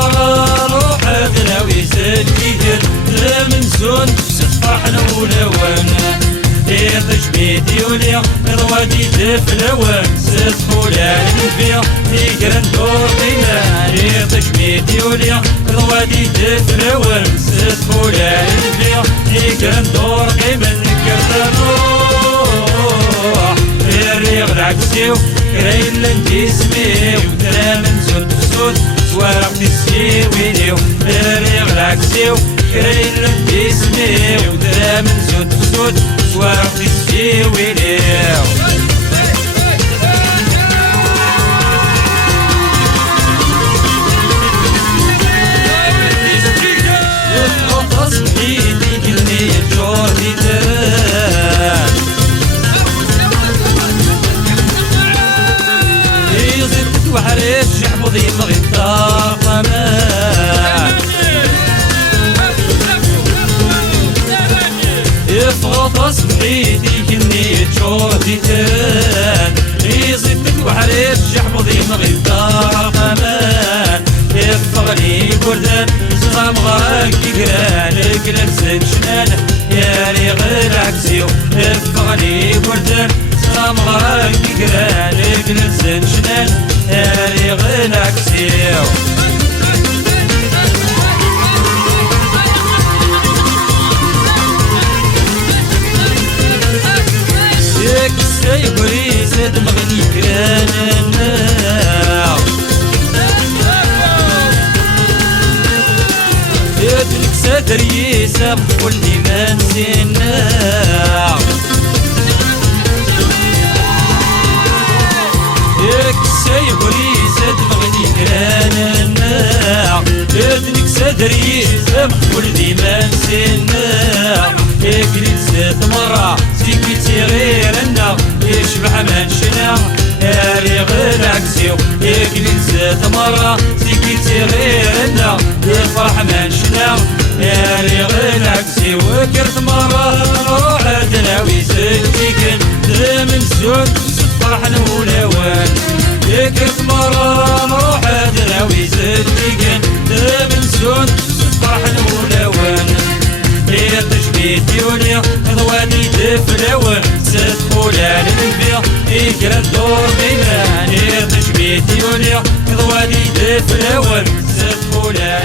مرة روح دراوي سلكيكن من زون فرحنا ولوانا يطش بيدي وليا روادي دفلوان ستفولا النبيا يقرن دور قيمان يطش بيدي وليا روادي دفلوان ستفولا النبيا يقرن دور قيمان كرنا روح الريغ العكسيو كراين لندي سميو ترى من زون بسود سوارق تسيوينيو الريغ العكسيو كراين لندي سميو ترى من زون بسود سوارق تسيوينيو القطص بيدي كلني جوردي تران يزيد وحريش يحفظ يبغي الطاقمان يفغطس بيدي كلني جوردي تران يزيد وحريش يحفظ يبغي الطاقمان يفغلي بردان زغام غاك يقران كلن شنان يا ريغ العكسيو يفغلي بردان زغام غاك يقران كلن شنان يا ريغ العكسيو ياك السايبري زاد مغني كرانا يدلك ساتر يساب كل ما نسينا ياك السايبري زاد مغني كرانا يدلك ساتر يساب كل ما نسينا ياك لسات مرة سيكيتي غير النا يشبح منشنا يا ريغ العكسيو ياك لسات مرة سيكيتي غير النا يفرح منشنا يا ريغ العكسيو كرت مرة روح دناوي سلكيكن من زون فرحنا ولوان كرت مرة روح دناوي سلكيكن من زون فرحنا ولوان يطش بيدي وليا ضواني دفلوان ستفولا للبيا يقرا الدور بينان يطش بيدي وليا ضواني دفلوان ستفولا